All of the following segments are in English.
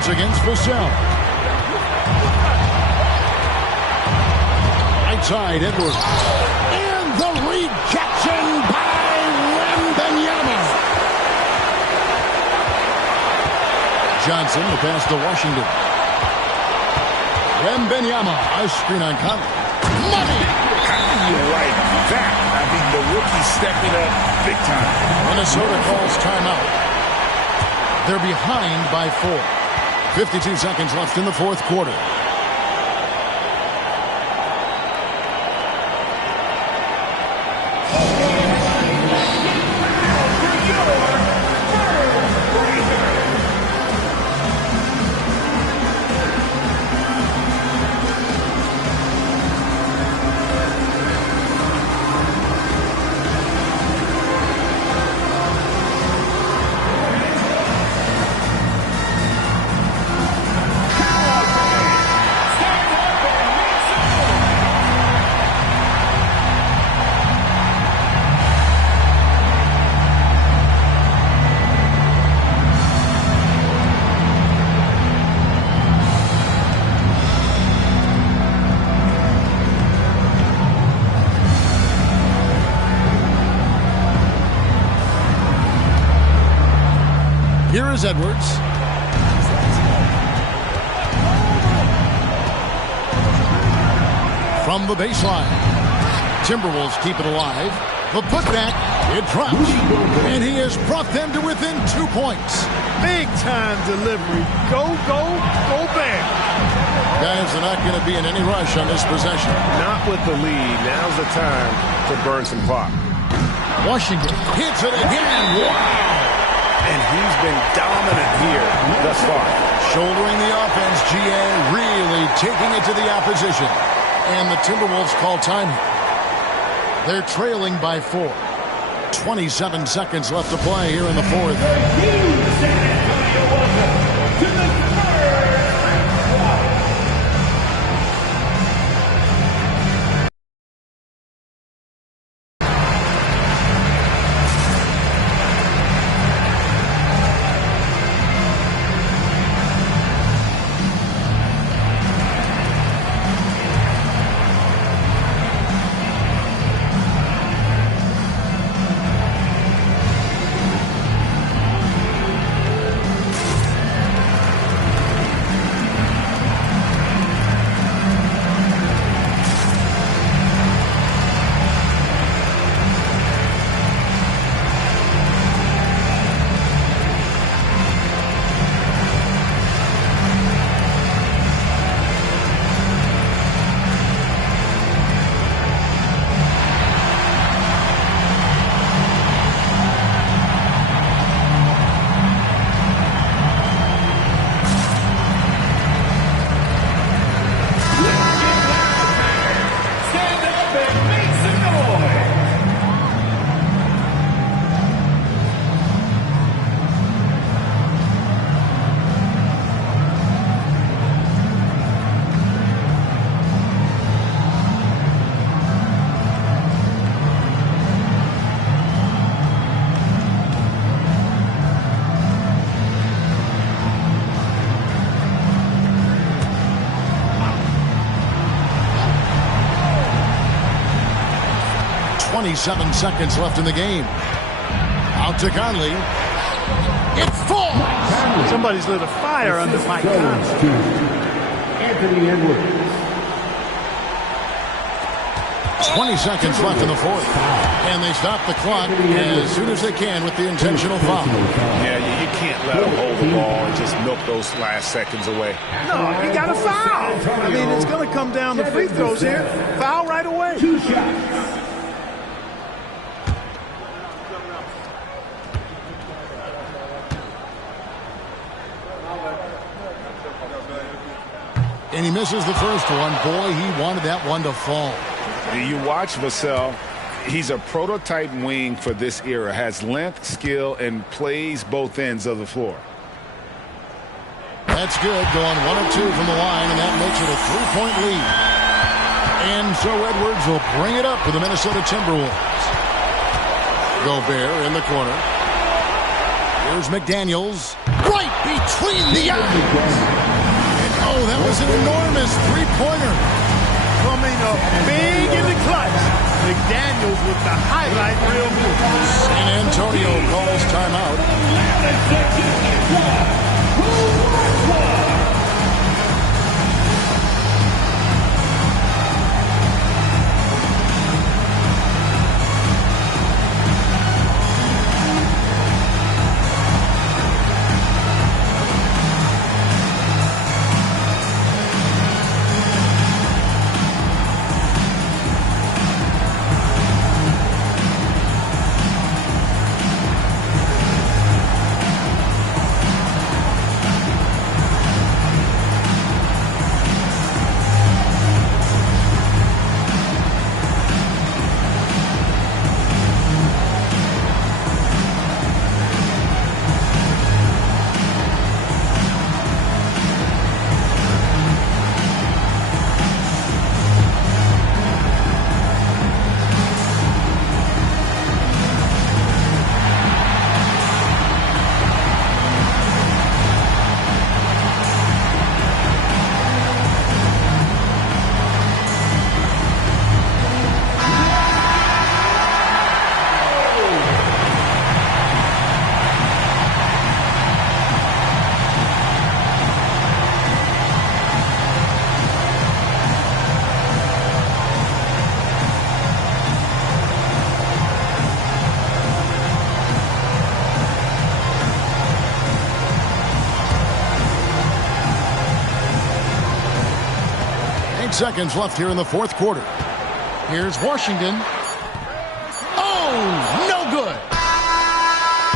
Edwards against Vassell. Right side, Edwards. And the rejection by Wembanyama. Johnson, the pass to Washington. Wembanyama, a screen on Conley. Money! You're right. That, I mean, the rookie stepping up big time. Minnesota calls timeout. They're behind by 4. 52 seconds left in the fourth quarter. Here is Edwards. From the baseline. Timberwolves keep it alive. The putback, it drops. And he has brought them to within 2 points. Big time delivery. Go, go, go bang. Guys are not going to be in any rush on this possession. Not with the lead. Now's the time to burn some clock. Washington hits it again. Wow. And he's been dominant here thus far. Shouldering the offense, GA really taking it to the opposition. And the Timberwolves call time. They're trailing by 4. 27 seconds left to play here in the fourth. .27 seconds left in the game. Out to Conley. It falls. Somebody's lit a fire under Mike Conley. Anthony Edwards. 20 seconds left in the fourth. And they stop the clock as soon as they can with the intentional foul. Yeah, you can't let them hold the ball and just milk those last seconds away. No, he got a foul. I mean, it's going to come down to free throws here. Foul right away. 2 shots. And he misses the first one. Boy, he wanted that one to fall. You watch Vassell. He's a prototype wing for this era. Has length, skill, and plays both ends of the floor. That's good. Going 1 of 2 from the line, and that makes it a 3-point lead. And so Edwards will bring it up for the Minnesota Timberwolves. Gobert in the corner. Here's McDaniels. Right between the eyes. And oh, that was an enormous three-pointer. Coming up big in the clutch. McDaniels with the highlight reel move. San Antonio calls timeout. 11 seconds left. 8 seconds left here in the fourth quarter. Here's Washington. Oh, no good.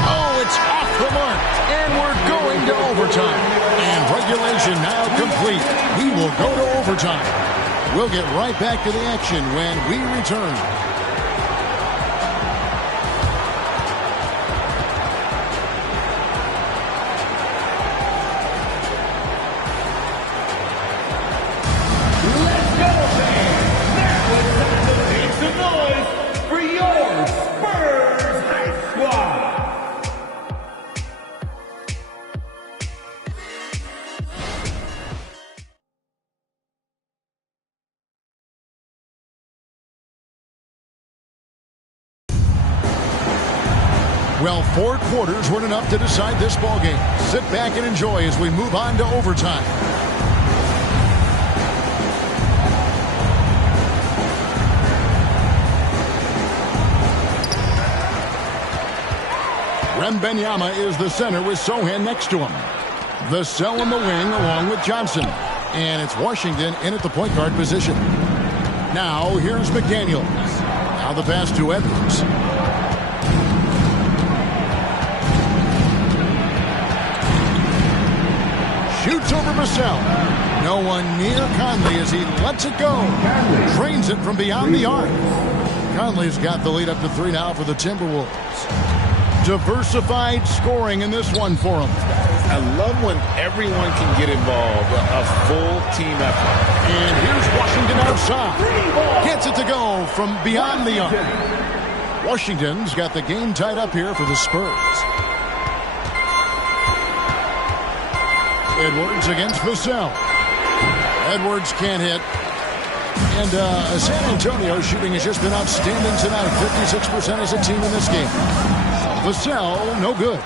Oh, it's off the mark. And we're going to overtime. And regulation now complete. We will go to overtime. We'll get right back to the action when we return. Well, 4 quarters weren't enough to decide this ball game. Sit back and enjoy as we move on to overtime. Wembanyama is the center with Sohan next to him. The cell in the wing along with Johnson. And it's Washington in at the point guard position. Now here's McDaniels. Now the pass to Edwards. Shoots over Vassell. No one near Conley as he lets it go. Drains it from beyond the arc. Conley's got the lead up to 3 now for the Timberwolves. Diversified scoring in this one for him. I love when everyone can get involved. A full team effort. And here's Washington outside. Gets it to go from beyond the arc. Washington's got the game tied up here for the Spurs. Edwards against Vassell. Edwards can't hit. And San Antonio shooting has just been outstanding tonight. 56% as a team in this game. Vassell, no good.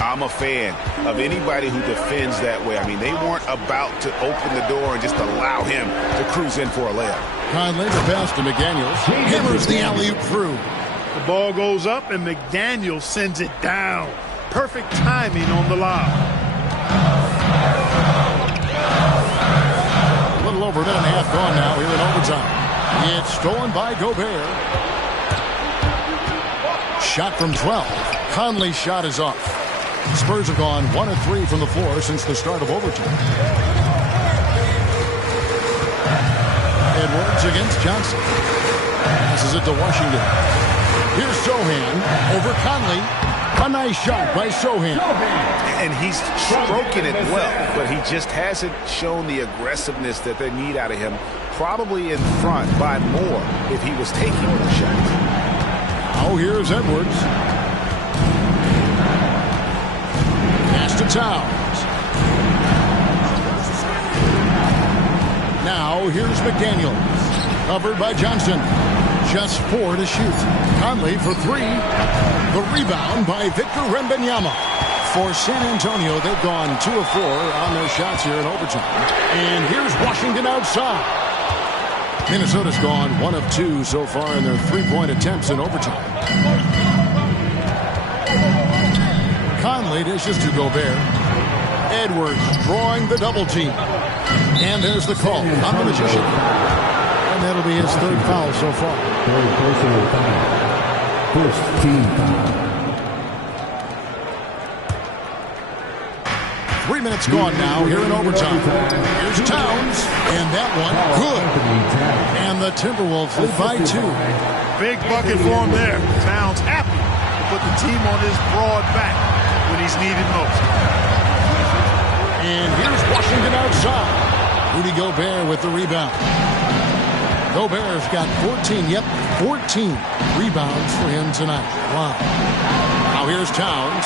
I'm a fan of anybody who defends that way. I mean, they weren't about to open the door and just allow him to cruise in for a layup. Conley, the pass to McDaniels. Hammers the alley-oop through. The ball goes up and McDaniels sends it down. Perfect timing on the lob. A little over a minute and a half gone now here in overtime. It's stolen by Gobert. Shot from 12. Conley's shot is off. Spurs have gone 1 of 3 from the floor since the start of overtime. Edwards against Johnson. Passes it to Washington. Here's Sohan over Conley. A nice shot by Sohan. And he's stroking it well, but he just hasn't shown the aggressiveness that they need out of him. Probably in front by more if he was taking the shot. Oh, here's Edwards. to Towns. Now here's McDaniels. Covered by Johnson. Just 4 to shoot. Conley for 3. The rebound by Victor Wembanyama. For San Antonio, they've gone 2 of 4 on their shots here in overtime. And here's Washington outside. Minnesota's gone 1 of 2 so far in their 3-point attempts in overtime. Conley dishes to Gobert. Edwards drawing the double team. And there's the call on the Magician. And that'll be his 3rd foul so far. 3rd personal foul. 1st team foul. 3 minutes gone now here in overtime. Here's Towns. And that one good. And the Timberwolves lead by 2. Big bucket for him there. Towns happy to put the team on his broad back when he's needed most. And here's Washington outside. Rudy Gobert with the rebound. Gobert's got 14 rebounds for him tonight. Wow. Now here's Towns.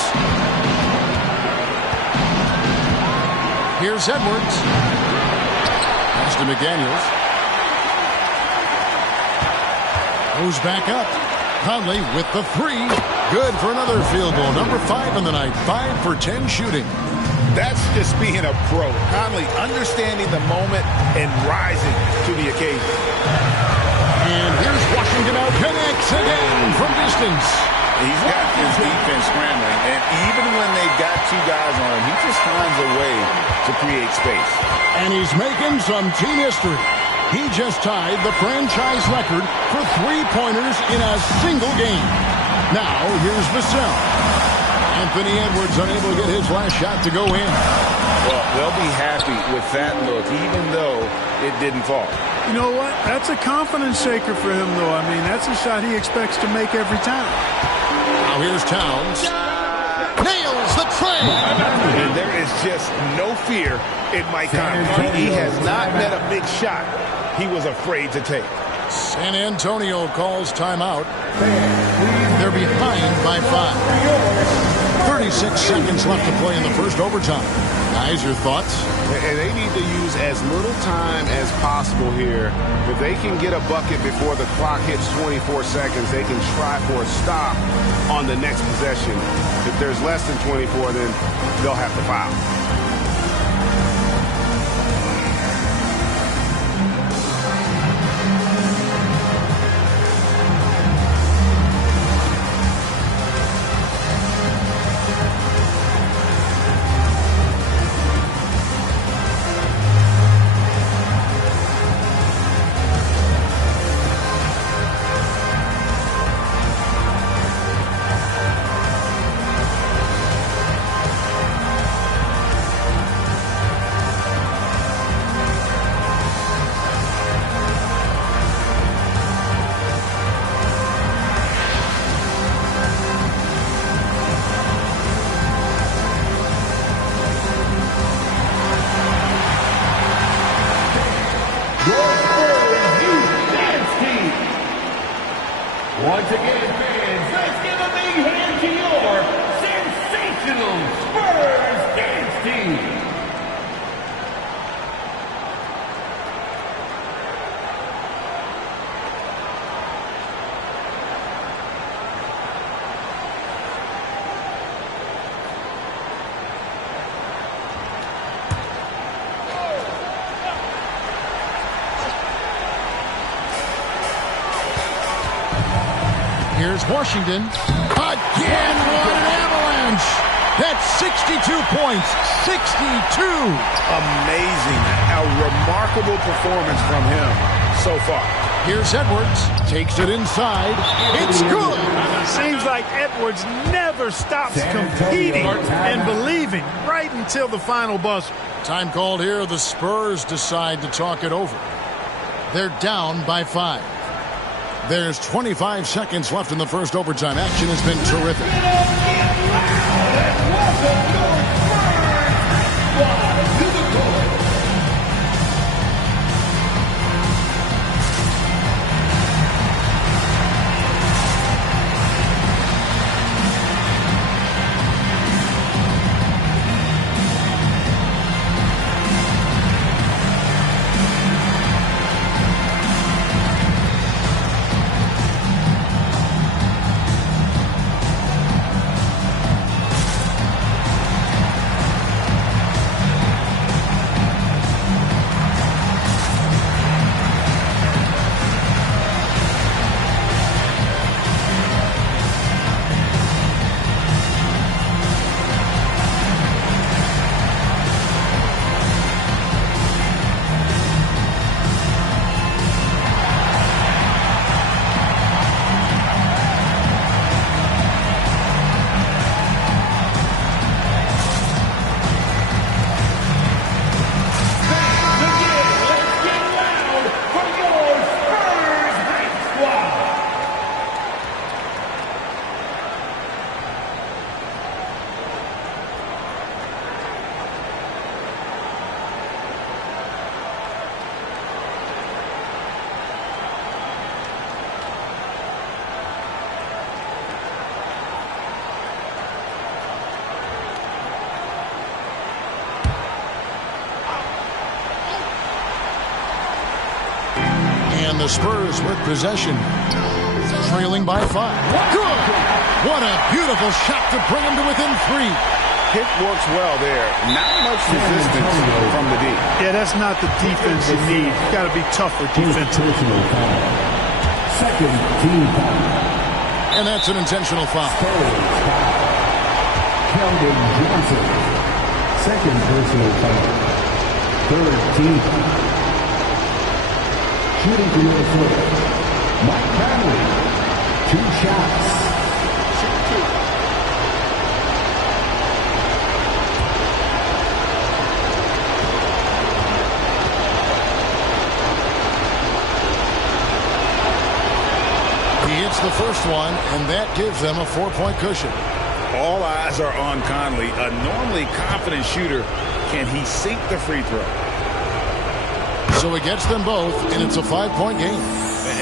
Here's Edwards. Pass to McDaniels. Goes back up. Conley with the 3. Good for another field goal. Number 5 in the night. 5 for 10 shooting. That's just being a pro. Conley understanding the moment and rising to the occasion. And here's Washington out. Connects again from distance. He's got his defense scrambling, and even when they've got 2 guys on him, he just finds a way to create space. And he's making some team history. He just tied the franchise record for 3-pointers in a single game. Now here's Vassell. Anthony Edwards unable to get his last shot to go in. Well, they'll be happy with that look, even though it didn't fall. You know what? That's a confidence shaker for him, though. I mean, that's a shot he expects to make every time. Now here's Towns. Nails the tray. And there is just no fear in Mike Conley. He has not met a big shot he was afraid to take. San Antonio calls timeout. They're behind by 5. 36 seconds left to play in the first overtime. Guys, your thoughts? And they need to use as little time as possible here. If they can get a bucket before the clock hits 24 seconds, they can try for a stop on the next possession. If there's less than 24, then they'll have to foul. Once again, fans, let's give a big hand to your sensational Spurs dance team. Here's Washington. Again, what an avalanche. That's 62 points. 62. Amazing. A remarkable performance from him so far. Here's Edwards. Takes it inside. It's good. Seems like Edwards never stops competing and believing right until the final buzzer. Time called here. The Spurs decide to talk it over. They're down by 5. There's 25 seconds left in the first overtime. Action has been terrific. And the Spurs with possession, trailing by 5. Good! What a beautiful shot to bring them to within 3. Hit works well there. Not much resistance from the D. Yeah, that's not the defense you need. You got to be tougher defensively. Second team foul. And that's an intentional foul. Keldon Johnson. Second personal foul. Third team foul. Shooting from Minnesota, Mike Conley. 2 shots. He hits the first one, and that gives them a 4-point cushion. All eyes are on Conley, a normally confident shooter. Can he sink the free throw? So he gets them both, and it's a 5-point game.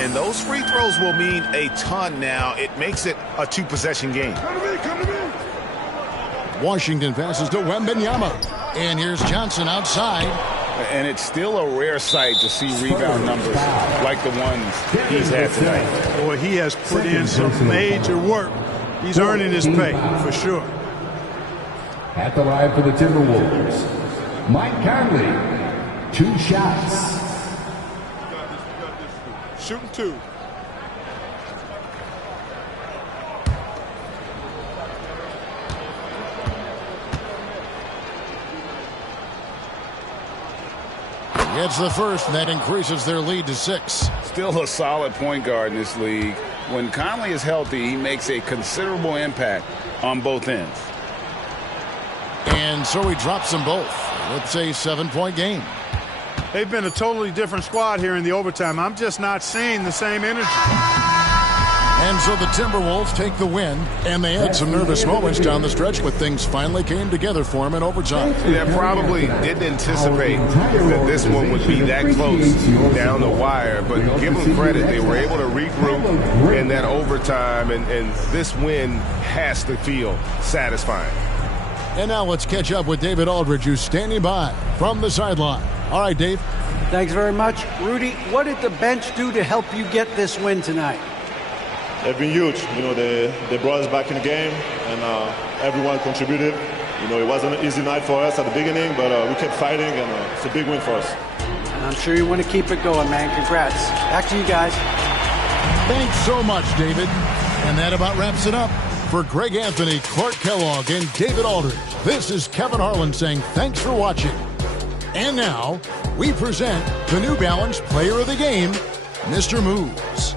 And those free throws will mean a ton now. It makes it a 2-possession game. Come to me. Washington passes to Wembanyama. And here's Johnson outside. And it's still a rare sight to see rebound numbers like the ones he's had tonight. Boy, he has put in some major work. He's earning his pay, for sure. At the line for the Timberwolves, Mike Conley. 2 shots. Shooting 2. Gets the first, and that increases their lead to 6. Still a solid point guard in this league. When Conley is healthy, he makes a considerable impact on both ends. And so he drops them both. It's a 7-point game. They've been a totally different squad here in the overtime. I'm just not seeing the same energy. And so the Timberwolves take the win, and they had some nervous moments down the stretch, but things finally came together for them in overtime. Yeah, probably didn't anticipate that this one would be that close down the wire, but give them credit. They were able to regroup in that overtime, and this win has to feel satisfying. And now let's catch up with David Aldridge, who's standing by from the sideline. All right, Dave. Thanks very much. Rudy, what did the bench do to help you get this win tonight? They've been huge. You know, they brought us back in the game, and everyone contributed. You know, it wasn't an easy night for us at the beginning, but we kept fighting, and it's a big win for us. And I'm sure you want to keep it going, man. Congrats. Back to you guys. Thanks so much, David. And that about wraps it up. For Greg Anthony, Clark Kellogg, and David Aldridge, this is Kevin Harlan saying thanks for watching. And now, we present the New Balance Player of the Game, Mr. Moves.